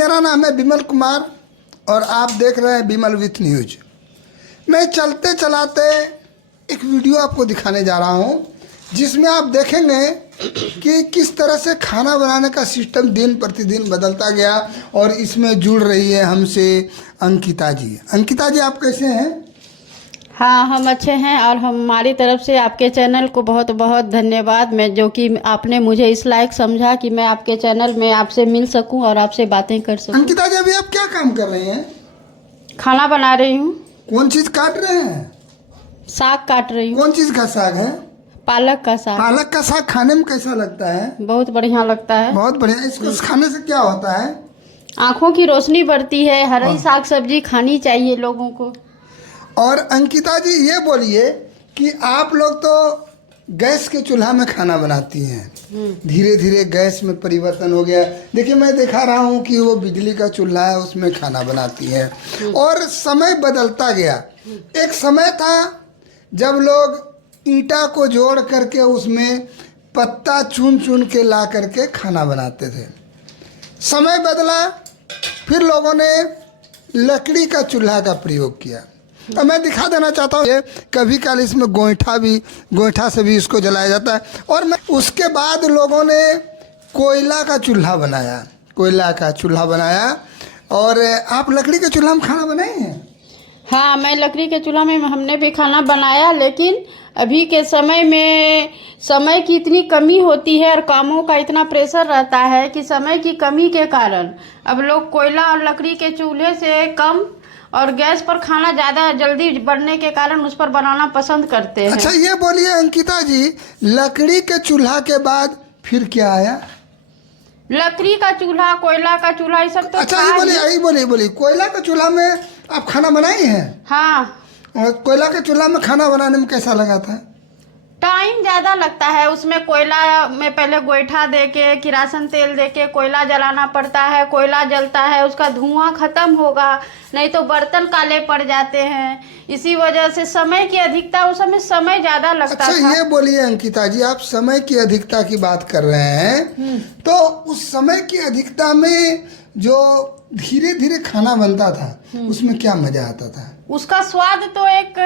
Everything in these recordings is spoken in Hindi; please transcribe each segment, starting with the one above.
मेरा नाम है विमल कुमार और आप देख रहे हैं विमल विथ न्यूज। मैं चलते चलाते एक वीडियो आपको दिखाने जा रहा हूं, जिसमें आप देखेंगे कि किस तरह से खाना बनाने का सिस्टम दिन प्रतिदिन बदलता गया। और इसमें जुड़ रही है हमसे अंकिता जी। अंकिता जी, आप कैसे हैं? हाँ, हम अच्छे हैं और हमारी तरफ से आपके चैनल को बहुत बहुत धन्यवाद। मैं जो कि आपने मुझे इस लायक समझा कि मैं आपके चैनल में आपसे मिल सकूं और आपसे बातें कर सकूं। अंकिता जी, अभी आप क्या काम कर रही हैं? खाना बना रही हूँ। कौन चीज़ काट रहे हैं? साग काट रही हूँ। कौन चीज़ का साग है? पालक का साग। पालक का साग खाने में कैसा लगता है? बहुत बढ़िया लगता है। बहुत बढ़िया। इसको खाने से क्या होता है? आँखों की रोशनी बढ़ती है। हरी साग सब्जी खानी चाहिए लोगों को। और अंकिता जी, ये बोलिए कि आप लोग तो गैस के चूल्हा में खाना बनाती हैं, धीरे धीरे गैस में परिवर्तन हो गया। देखिए, मैं दिखा रहा हूँ कि वो बिजली का चूल्हा है, उसमें खाना बनाती हैं। और समय बदलता गया। एक समय था जब लोग ईंटा को जोड़ करके उसमें पत्ता चुन चुन के ला करके खाना बनाते थे। समय बदला, फिर लोगों ने लकड़ी का चूल्हा का प्रयोग किया। और मैं दिखा देना चाहता हूँ, ये कभी काल इसमें गोईठा से भी इसको जलाया जाता है। और मैं उसके बाद लोगों ने कोयला का चूल्हा बनाया। और आप लकड़ी के चूल्हा में खाना बनाए हैं? हाँ, मैं लकड़ी के चूल्हा में हमने भी खाना बनाया, लेकिन अभी के समय में समय की इतनी कमी होती है और कामों का इतना प्रेशर रहता है कि समय की कमी के कारण अब लोग कोयला और लकड़ी के चूल्हे से कम और गैस पर खाना ज़्यादा जल्दी बनने के कारण उस पर बनाना पसंद करते हैं। अच्छा, ये बोलिए अंकिता जी, लकड़ी के चूल्हा के बाद फिर क्या आया? लकड़ी का चूल्हा, कोयला का चूल्हा, ये सब तो अच्छा, ये बोलिए कोयला का चूल्हा में आप खाना बनाई हैं? हाँ। और कोयला के चूल्हा में खाना बनाने में कैसा लगा था? टाइम ज़्यादा लगता है। उसमें कोयला में पहले गोईठा देके, किरासन तेल देके कोयला जलाना पड़ता है। कोयला जलता है, उसका धुआं खत्म होगा, नहीं तो बर्तन काले पड़ जाते हैं। इसी वजह से समय की अधिकता, उस समय समय ज़्यादा लगता था। अच्छा, ये बोलिए अंकिता जी, आप समय की अधिकता की बात कर रहे हैं, तो उस समय की अधिकता में जो धीरे धीरे खाना बनता था, उसमें क्या मजा आता था? उसका स्वाद तो एक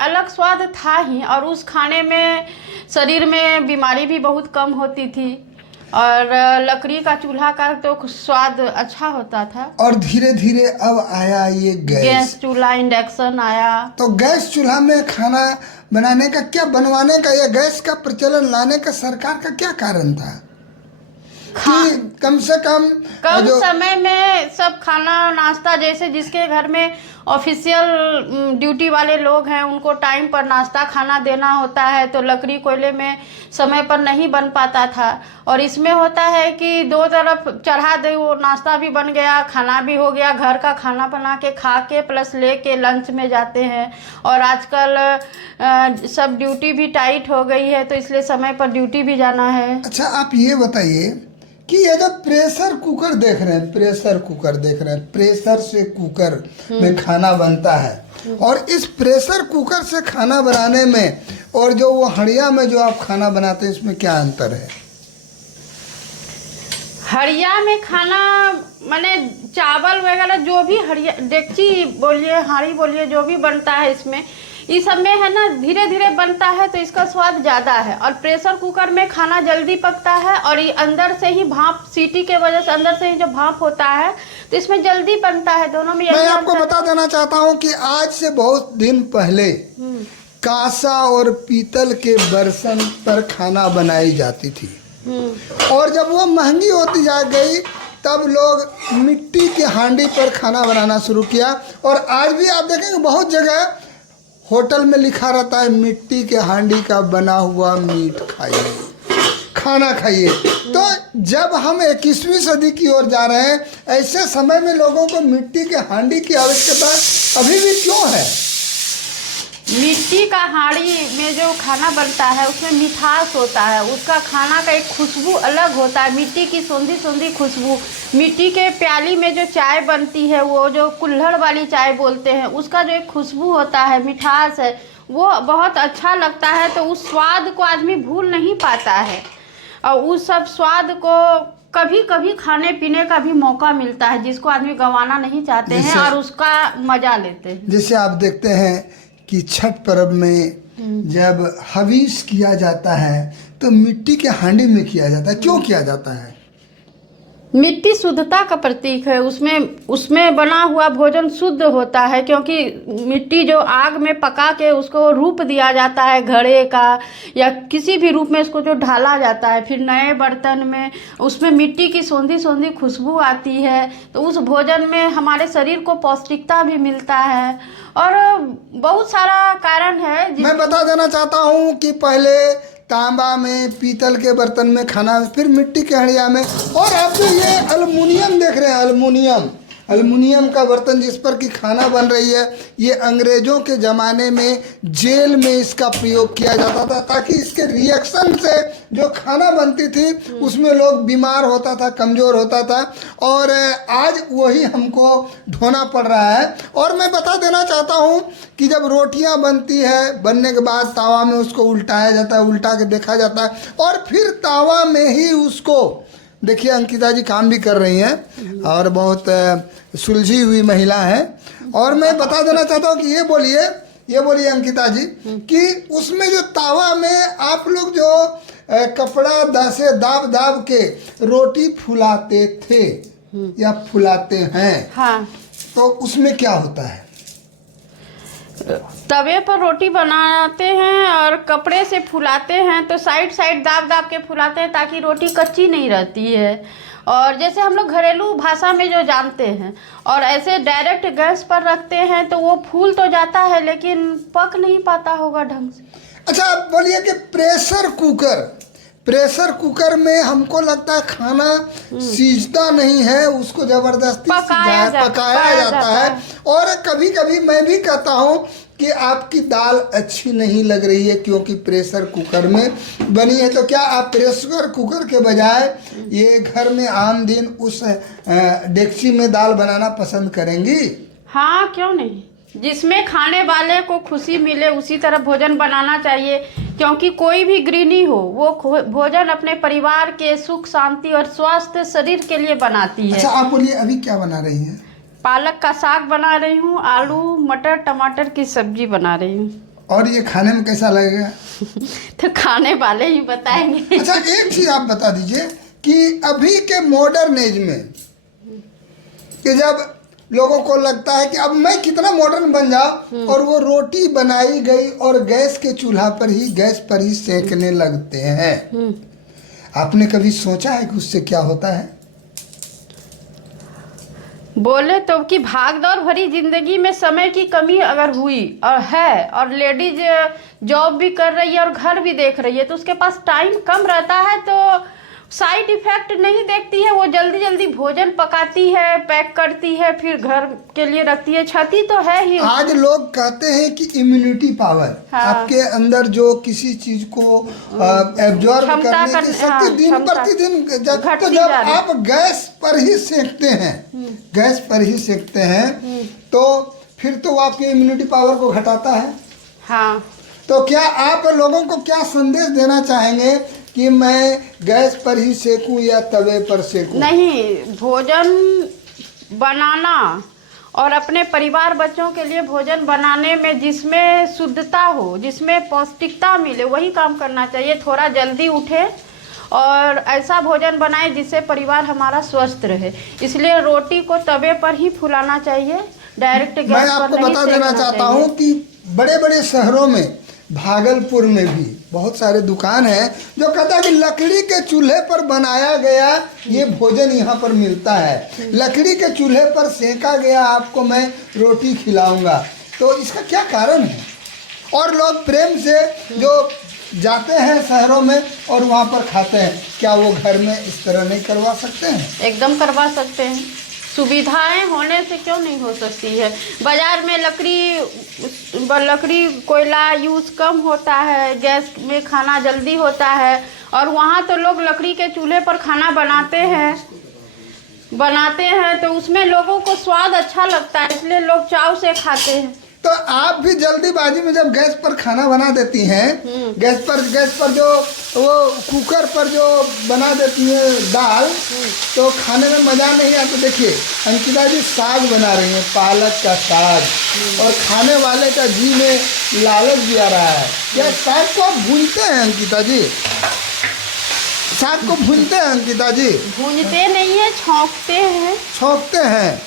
अलग स्वाद था ही, और उस खाने में शरीर में बीमारी भी बहुत कम होती थी। और लकड़ी का चूल्हा का तो स्वाद अच्छा होता था। और धीरे धीरे अब आया ये गैस चूल्हा, इंडक्शन आया। तो गैस चूल्हा में खाना बनाने का बनवाने का या गैस का प्रचलन लाने का सरकार का क्या कारण था? कि कम से कम समय में सब खाना नाश्ता, जैसे जिसके घर में ऑफिशियल ड्यूटी वाले लोग हैं उनको टाइम पर नाश्ता खाना देना होता है, तो लकड़ी कोयले में समय पर नहीं बन पाता था। और इसमें होता है कि दो तरफ चढ़ा दे, वो नाश्ता भी बन गया, खाना भी हो गया, घर का खाना बना के खा के प्लस ले के लंच में जाते हैं। और आजकल सब ड्यूटी भी टाइट हो गई है, तो इसलिए समय पर ड्यूटी भी जाना है। अच्छा, आप ये बताइए कि ये जो प्रेशर कुकर देख रहे हैं, प्रेशर से कुकर में खाना बनता है, और इस प्रेशर कुकर से खाना बनाने में और जो वो हड़िया में जो आप खाना बनाते हैं, इसमें क्या अंतर है? हड़िया में खाना माने चावल वगैरह जो भी हड़िया, डेगची बोलिए, हांडी बोलिए, जो भी बनता है इसमें, इस सब में है ना धीरे धीरे बनता है, तो इसका स्वाद ज़्यादा है। और प्रेशर कुकर में खाना जल्दी पकता है, और ये अंदर से ही भाप, सीटी के वजह से अंदर से ही जो भाप होता है, तो इसमें जल्दी बनता है। दोनों में मैं आपको बता देना चाहता हूँ कि आज से बहुत दिन पहले कांसा और पीतल के बर्तन पर खाना बनाई जाती थी, और जब वो महंगी होती जा गई, तब लोग मिट्टी के हांडी पर खाना बनाना शुरू किया। और आज भी आप देखेंगे बहुत जगह होटल में लिखा रहता है, मिट्टी के हांडी का बना हुआ मीट खाइए, खाना खाइए। तो जब हम 21वीं सदी की ओर जा रहे हैं, ऐसे समय में लोगों को मिट्टी के हांडी की आवश्यकता अभी भी क्यों है? मिट्टी का हांडी में जो खाना बनता है उसमें मिठास होता है, उसका खाना का एक खुशबू अलग होता है, मिट्टी की सोंधी सोंधी खुशबू। मिट्टी के प्याली में जो चाय बनती है, वो जो कुल्हड़ वाली चाय बोलते हैं, उसका जो एक खुशबू होता है, मिठास है, वो बहुत अच्छा लगता है। तो उस स्वाद को आदमी भूल नहीं पाता है, और उस सब स्वाद को कभी कभी खाने पीने का भी मौका मिलता है जिसको आदमी गंवाना नहीं चाहते हैं जैसे- और उसका मजा लेते हैं। जैसे आप देखते हैं कि छठ पर्व में जब हविस किया जाता है तो मिट्टी के हांडी में किया जाता है, क्यों किया जाता है? मिट्टी शुद्धता का प्रतीक है। उसमें बना हुआ भोजन शुद्ध होता है, क्योंकि मिट्टी जो आग में पका के उसको रूप दिया जाता है घड़े का या किसी भी रूप में उसको जो ढाला जाता है, फिर नए बर्तन में उसमें मिट्टी की सोंधी सोंधी खुशबू आती है, तो उस भोजन में हमारे शरीर को पौष्टिकता भी मिलता है और बहुत सारा कारण है मैं बता देना चाहता हूँ कि पहले तांबा में, पीतल के बर्तन में खाना, फिर मिट्टी के हंडिया में, और अब जो ये अल्मुनियम देख रहे हैं, अल्मुनियम का बर्तन जिस पर कि खाना बन रही है, ये अंग्रेजों के ज़माने में जेल में इसका प्रयोग किया जाता था ताकि इसके रिएक्शन से जो खाना बनती थी उसमें लोग बीमार होता था, कमज़ोर होता था, और आज वही हमको ढोना पड़ रहा है। और मैं बता देना चाहता हूँ कि जब रोटियां बनती है, बनने के बाद तावा में उसको उल्टाया जाता है, उल्टा के देखा जाता है, और फिर तावा में ही उसको, देखिए अंकिता जी काम भी कर रही हैं और बहुत सुलझी हुई महिला है। और मैं बता देना चाहता हूँ कि ये बोलिए अंकिता जी कि उसमें जो तावा में आप लोग जो कपड़ा से दाब दाब के रोटी फुलाते थे या फुलाते हैं, हाँ, तो उसमें क्या होता है? तवे पर रोटी बनाते हैं और कपड़े से फुलाते हैं, तो साइड साइड दाब दाब के फुलाते हैं ताकि रोटी कच्ची नहीं रहती है। और जैसे हम लोग घरेलू भाषा में जो जानते हैं, और ऐसे डायरेक्ट गैस पर रखते हैं तो वो फूल तो जाता है लेकिन पक नहीं पाता होगा ढंग से। अच्छा, आप बोलिए कि प्रेशर कुकर में हमको लगता है खाना सीजता नहीं है, उसको जबरदस्ती पकाया जाता है। और कभी कभी मैं भी कहता हूँ कि आपकी दाल अच्छी नहीं लग रही है क्योंकि प्रेशर कुकर में बनी है, तो क्या आप प्रेशर कुकर के बजाय ये घर में आम दिन उस डेगची में दाल बनाना पसंद करेंगी? हाँ, क्यों नहीं। जिसमें खाने वाले को खुशी मिले उसी तरह भोजन बनाना चाहिए, क्योंकि कोई भी गृहिणी हो वो भोजन अपने परिवार के सुख शांति और स्वस्थ शरीर के लिए बनाती है। अच्छा, आप बोलिए अभी क्या बना रही हैं? पालक का साग बना रही हूँ, आलू मटर टमाटर की सब्जी बना रही हूँ। और ये खाने में कैसा लगेगा? तो खाने वाले ही बताएंगे। अच्छा, एक चीज आप बता दीजिए कि अभी के मॉडर्न एज में कि जब लोगों को लगता है कि अब मैं कितना मॉडर्न बन जाऊं, और वो रोटी बनाई गई और गैस पर ही सेकने लगते हैं। आपने कभी सोचा है कि उससे क्या होता है? बोले तो कि भागदौड़ भरी जिंदगी में समय की कमी अगर हुई और है, और लेडीज जॉब भी कर रही है और घर भी देख रही है, तो उसके पास टाइम कम रहता है, तो साइड इफेक्ट नहीं देखती है, वो जल्दी जल्दी भोजन पकाती है, पैक करती है, फिर घर के लिए रखती है। क्षति तो है ही। आज लोग कहते हैं कि इम्यूनिटी पावर, हाँ, आपके अंदर जो किसी चीज को एब्जॉर्ब करने की शक्ति दिन प्रतिदिन, जब आप गैस पर ही सेकते हैं तो फिर तो आपकी इम्यूनिटी पावर को घटाता है। हाँ, तो क्या आप लोगों को क्या संदेश देना चाहेंगे कि मैं गैस पर ही सेकूं या तवे पर सेकूं? नहीं, भोजन बनाना और अपने परिवार बच्चों के लिए भोजन बनाने में जिसमें शुद्धता हो, जिसमें पौष्टिकता मिले, वही काम करना चाहिए। थोड़ा जल्दी उठे और ऐसा भोजन बनाए जिससे परिवार हमारा स्वस्थ रहे। इसलिए रोटी को तवे पर ही फुलाना चाहिए, डायरेक्ट गैस पर नहीं। मैं आपको बता देना चाहता हूँ कि बड़े बड़े शहरों में, भागलपुर में भी बहुत सारे दुकान हैं जो कहता है कि लकड़ी के चूल्हे पर बनाया गया ये भोजन यहाँ पर मिलता है, लकड़ी के चूल्हे पर सेका गया आपको मैं रोटी खिलाऊंगा। तो इसका क्या कारण है? और लोग प्रेम से जो जाते हैं शहरों में और वहाँ पर खाते हैं, क्या वो घर में इस तरह नहीं करवा सकते हैं? एकदम करवा सकते हैं। सुविधाएं होने से क्यों नहीं हो सकती है। बाजार में लकड़ी कोयला यूज़ कम होता है, गैस में खाना जल्दी होता है, और वहाँ तो लोग लकड़ी के चूल्हे पर खाना बनाते हैं तो उसमें लोगों को स्वाद अच्छा लगता है, इसलिए लोग चाव से खाते हैं। तो आप भी जल्दीबाजी में जब गैस पर खाना बना देती हैं, गैस पर जो वो कुकर पर जो बना देती हैं दाल, तो खाने में मज़ा नहीं आता। देखिए अंकिता जी साग बना रही हैं, पालक का साग, और खाने वाले का जी में लालच भी आ रहा है। क्या साग को आप भूनते हैं अंकिता जी? साग को भूनते हैं अंकिता जी? भूनते नहीं है, छौंकते हैं। छौंकते हैं।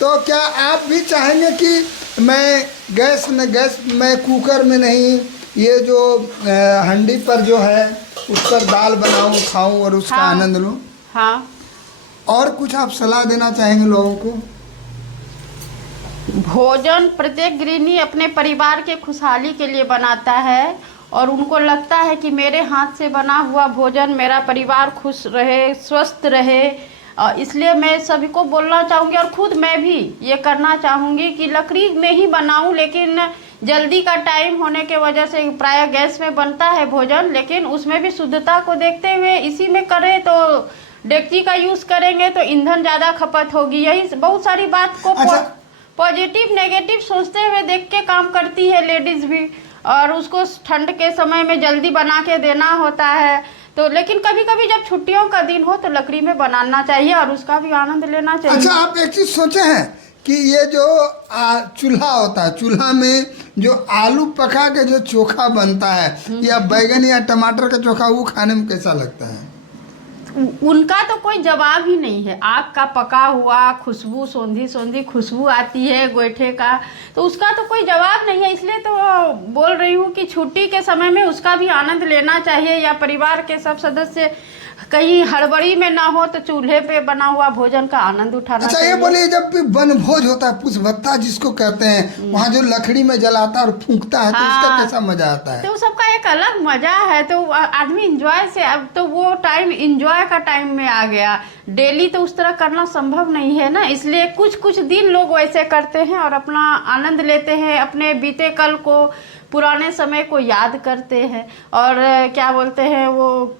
तो क्या आप भी चाहेंगे कि मैं गैस में कुकर में नहीं, ये जो हंडी पर जो है उस पर दाल बनाऊं, खाऊं और उसका हाँ। आनंद लूं? हाँ। और कुछ आप सलाह देना चाहेंगे लोगों को? भोजन प्रत्येक गृहिणी अपने परिवार के खुशहाली के लिए बनाता है, और उनको लगता है कि मेरे हाथ से बना हुआ भोजन मेरा परिवार खुश रहे, स्वस्थ रहे। इसलिए मैं सभी को बोलना चाहूँगी, और खुद मैं भी ये करना चाहूँगी कि लकड़ी में ही बनाऊँ, लेकिन जल्दी का टाइम होने के वजह से प्रायः गैस में बनता है भोजन, लेकिन उसमें भी शुद्धता को देखते हुए इसी में करें। तो डेगची का यूज़ करेंगे तो ईंधन ज़्यादा खपत होगी। यही बहुत सारी बात को पॉजिटिव नेगेटिव सोचते हुए देख के काम करती है लेडीज़ भी, और उसको ठंड के समय में जल्दी बना के देना होता है। तो लेकिन कभी कभी जब छुट्टियों का दिन हो तो लकड़ी में बनाना चाहिए और उसका भी आनंद लेना चाहिए। अच्छा, आप एक चीज़ सोचे हैं कि ये जो चूल्हा होता है, चूल्हा में जो आलू पका के जो चोखा बनता है या बैगन या टमाटर का चोखा, वो खाने में कैसा लगता है? उनका तो कोई जवाब ही नहीं है। आग का पका हुआ खुशबू, सोंधी सोंधी खुशबू आती है गोईठे का, तो उसका तो कोई जवाब नहीं है। इसलिए तो बोल रही हूँ कि छुट्टी के समय में उसका भी आनंद लेना चाहिए, या परिवार के सब सदस्य कहीं हड़बड़ी में ना हो तो चूल्हे पे बना हुआ भोजन का आनंद उठाना अच्छा, चाहिए। ये बोलिए, जब भी वनभोज होता है, पुष्प भत्ता जिसको कहते हैं, वहाँ जो लकड़ी में जलाता है और फूंकता है, तो उसका कैसा मजा आता है? तो सबका एक अलग मजा है। तो आदमी इंजॉय से, अब तो वो टाइम इंजॉय का टाइम में आ गया। डेली तो उस तरह करना संभव नहीं है ना, इसलिए कुछ कुछ दिन लोग वैसे करते हैं और अपना आनंद लेते हैं, अपने बीते कल को, पुराने समय को याद करते हैं। और क्या बोलते हैं वो,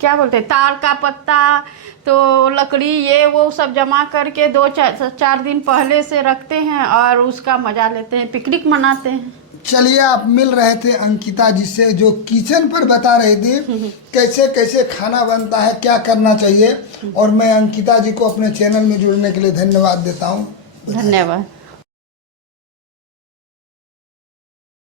क्या बोलते हैं, तार का पत्ता, तो लकड़ी, ये वो सब जमा करके 2-4 दिन पहले से रखते हैं और उसका मजा लेते हैं, पिकनिक मनाते हैं। चलिए, आप मिल रहे थे अंकिता जी से, जो किचन पर बता रही थी कैसे कैसे खाना बनता है, क्या करना चाहिए। और मैं अंकिता जी को अपने चैनल में जुड़ने के लिए धन्यवाद देता हूँ। धन्यवाद।